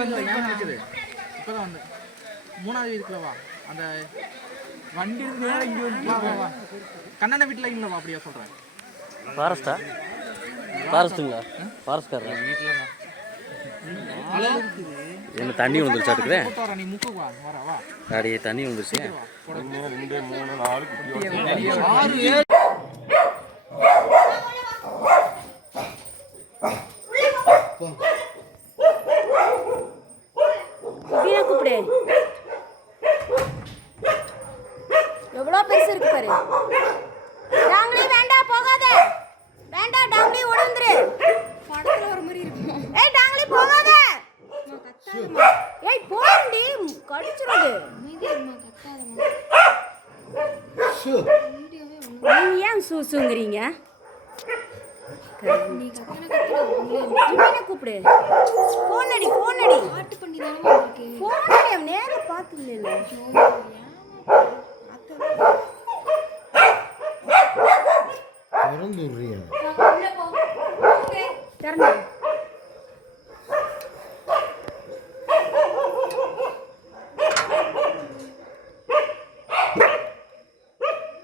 வந்து மூணாவது இருக்குல்லவா அந்த வண்டி இருக்கு நேரா இங்க வந்து வா வா வா. கண்ணன வீட்டுல இல்லவா அப்படியா சொல்றேன். ஃபாரஸ்டா? ஃபாரஸ்ட்டுங்களா? ஃபாரஸ்ட்காரரா? வீட்டுல என்ன தண்ணி வந்துருச்சா இருக்குதே கூட்டு வர நீ முக்கு வா வர வா. அடி தண்ணி வந்துருச்சு. ரெண்டு மூணு நாலு குட்டி ஆறு ஏழு. இப்படியே கூப்பிடு. எவ்வளோ பெருசு இருக்கு பாரு. டாங்லி வேண்டாம் போகாத. வேண்டாம் டாங்லி உடந்துரு. படத்துல ஒரு மாதிரி இருக்கும் ஏய் டாங்லி போகாத. ஏய் போண்டி கடிச்சிருது. நீங்க ஏன் சூசுங்கிறீங்க? கூப்பிடு. ஃபோன் அடி ஃபோன் அடி பாட்டு பண்ணி ஃபோன் அடி நேரில் பார்த்து இல்லை திறந்து விடுறியா திறந்து